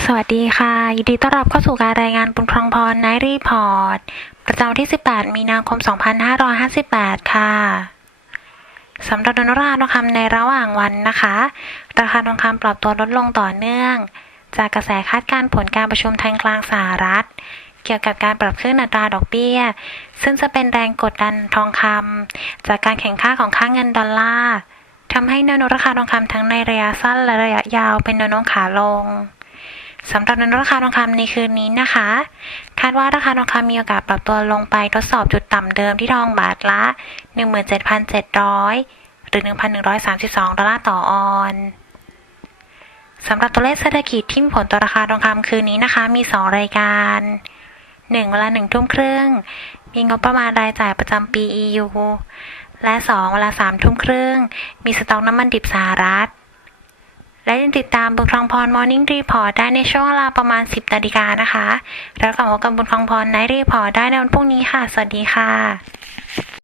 สวัสดีค่ะ ยินดีต้อนรับเข้าสู่การรายงานบุญครองพรไนรีพอร์ต ประจำวันที่ 18 มีนาคม 2558 ค่ะสำหรับดอลลาร์ทองคำในระหว่างวันนะคะ ราคาทองคำปรับตัวลดลงต่อเนื่อง จากกระแสคาดการณ์ผลการประชุมทางกลางสหรัฐ เกี่ยวกับการปรับขึ้นอัตราดอกเบี้ย ซึ่งจะเป็นแรงกดดันทองคำจากการแข่งข้าของค่าเงินดอลลาร์ทำให้แนวโน้มราคาทองคำทั้งในระยะสั้นและระยะยาวเป็นแนวโน้มขาลง สำหรับแนวโน้มราคาทองคำในคืนนี้นะคะ คาดว่าราคาทองคำมีโอกาสปรับตัวลงไปทดสอบจุดต่ำเดิมที่ทองบาทละ 17,700 หรือ 1,132 ดอลลาร์ต่อออนสำหรับตัวเลขเศรษฐกิจที่มีผลต่อราคาทองคำคืนนี้นะคะ มี 2 รายการ 1 เวลา1ทุ่มครึ่ง มีงบประมาณรายจ่ายประจำปี EU และ 2 เวลา3ทุ่มครึ่ง มีสต็อกน้ำมันดิบสหรัฐ และยังติดตามบุญครองพร Morning Report ได้ในช่วงเวลาประมาณ 10นาฬิกานะคะ แล้วกลับมาพบกับบุญครองพรไนท์รีพอร์ตได้ในวันพรุ่งนี้ค่ะ สวัสดีค่ะ